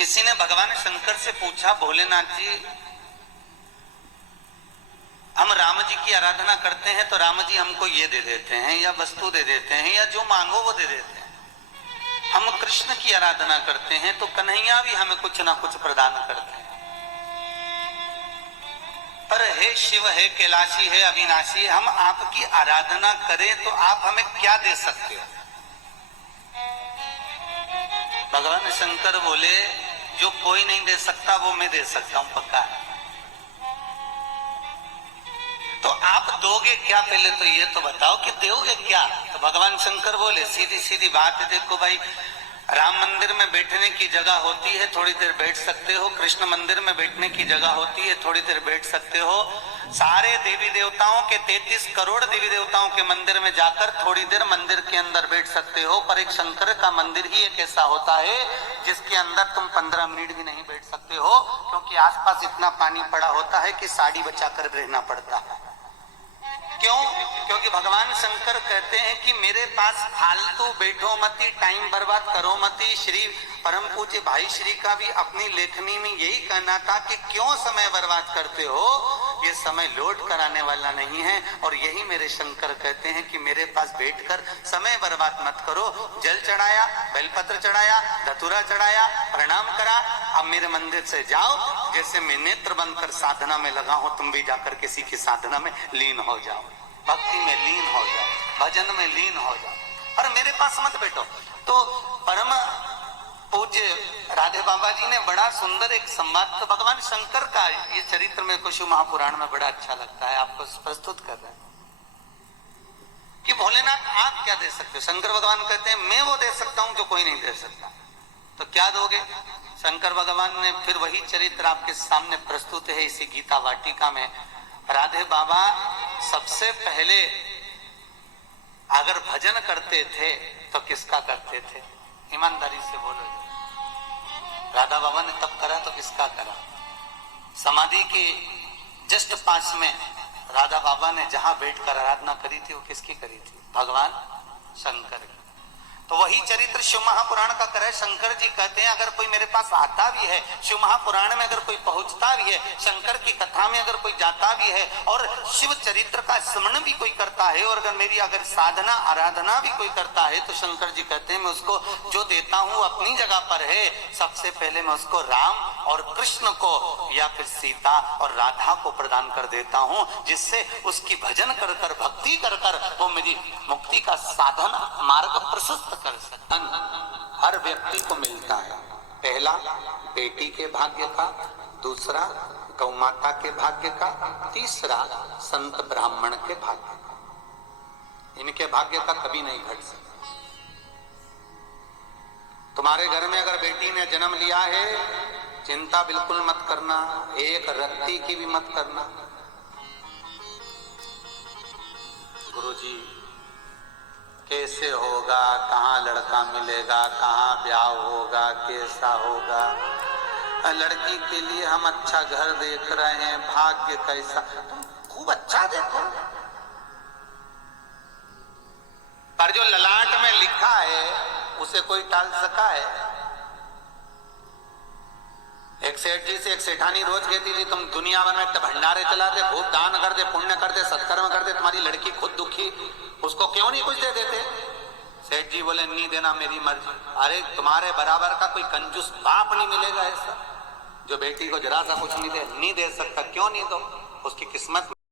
किसी ने भगवान शंकर से पूछा, भोलेनाथ जी हम राम जी की आराधना करते हैं तो राम जी हमको ये दे देते हैं या वस्तु दे देते हैं या जो मांगो वो दे देते हैं। हम कृष्ण की आराधना करते हैं तो कन्हैया भी हमें कुछ ना कुछ प्रदान करते हैं। पर हे शिव, हे कैलाशी, हे अविनाशी, हम आपकी आराधना करें तो आप हमें क्या दे सकते हो? भगवान शंकर बोले, जो कोई नहीं दे सकता वो मैं दे सकता हूं, पक्का है। तो आप दोगे क्या? पहले तो ये तो बताओ कि दोगे क्या? तो भगवान शंकर बोले, सीधी सीधी बात है, देखो भाई, राम मंदिर में बैठने की जगह होती है, थोड़ी देर बैठ सकते हो। कृष्ण मंदिर में बैठने की जगह होती है, थोड़ी देर बैठ सकते हो। सारे देवी देवताओं के 33 करोड़ देवी देवताओं के मंदिर में जाकर थोड़ी देर मंदिर के अंदर बैठ सकते हो। पर एक शंकर का मंदिर ही एक ऐसा होता है जिसके अंदर तुम 15 मिनट भी नहीं बैठ सकते हो, क्योंकि आसपास इतना पानी पड़ा होता है कि साड़ी बचाकर रहना पड़ता है। क्यों? क्योंकि भगवान शंकर कहते हैं कि मेरे पास फालतू बैठो मती, टाइम बर्बाद करो मती। श्री परम पूज्य भाई श्री का भी अपनी लेखनी में यही कहना था कि क्यों समय बर्बाद करते हो, ये समय लौट कर आने वाला नहीं है। और यही मेरे शंकर कहते हैं कि मेरे पास बैठकर समय बर्बाद मत करो। जल चढ़ाया, बेलपत्र चढ़ाया, धतूरा चढ़ाया, प्रणाम करा, अब मेरे मंदिर से जाओ। जैसे मैं नेत्र बंद कर साधना में लगा हूं, तुम भी जाकर किसी की साधना में लीन हो जाओ, भक्ति में लीन हो जाओ, भजन में लीन हो जाओ, और मेरे पास मत बैठो। तो परम पूज्य राधे बाबा जी ने बड़ा सुंदर एक संवाद, तो भगवान शंकर का ये चरित्र में कुछ महापुराण में बड़ा अच्छा लगता है, आपको प्रस्तुत कर रहे हैं कि भोलेनाथ आप क्या दे सकते हो। शंकर भगवान कहते हैं मैं वो दे सकता हूं जो कोई नहीं दे सकता। तो क्या दोगे? शंकर भगवान ने फिर वही चरित्र आपके सामने प्रस्तुत है इसी गीता वाटिका में। राधे बाबा सबसे पहले अगर भजन करते थे तो किसका करते थे? ईमानदारी से बोलो। राधा बाबा ने तब करा तो किसका करा? समाधि के जस्ट पास में राधा बाबा ने जहां बैठकर आराधना करी थी वो किसकी करी थी? भगवान शंकर की। तो वही चरित्र शिव महापुराण का करे। शंकर जी कहते हैं अगर कोई मेरे पास आता भी है, शिव महापुराण में अगर कोई पहुंचता भी है, शंकर की कथा में अगर कोई जाता भी है और शिव चरित्र का स्मरण भी कोई करता है, और अगर मेरी अगर साधना आराधना भी कोई करता है, तो शंकर जी कहते हैं मैं उसको जो देता हूं अपनी जगह पर है। सबसे पहले मैं उसको राम और कृष्ण को या फिर सीता और राधा को प्रदान कर देता हूं, जिससे उसकी भजन कर कर, भक्ति कर कर वो मेरी मुक्ति का साधन मार्ग प्रशस्त कर सकता। हर व्यक्ति को मिलता है। पहला बेटी के भाग्य का, दूसरा गौ माता के भाग्य का, तीसरा संत ब्राह्मण के भाग्य का। इनके भाग्य का कभी नहीं घट सकता। तुम्हारे घर में अगर बेटी ने जन्म लिया है, चिंता बिल्कुल मत करना, एक रत्ती की भी मत करना। गुरुजी कैसे होगा, कहाँ लड़का मिलेगा, कहाँ ब्याह होगा, कैसा होगा, लड़की के लिए हम अच्छा घर देख रहे हैं, भाग्य कैसा, तुम खूब अच्छा देखो। पर जो ललाट में लिखा है उसे कोई टाल सका है? एक सेठ जी से एक सेठानी रोज कहती थी तुम दुनिया भर में भंडारे चलाते, खूब दान कर दे, पुण्य कर दे, सत्कर्म कर दे, तुम्हारी लड़की खुद दुखी, उसको क्यों नहीं कुछ दे देते? सेठ जी बोले नहीं देना मेरी मर्जी। अरे तुम्हारे बराबर का कोई कंजूस बाप नहीं मिलेगा ऐसा जो बेटी को जरा सा कुछ नहीं दे सकता। क्यों नहीं दो? उसकी किस्मत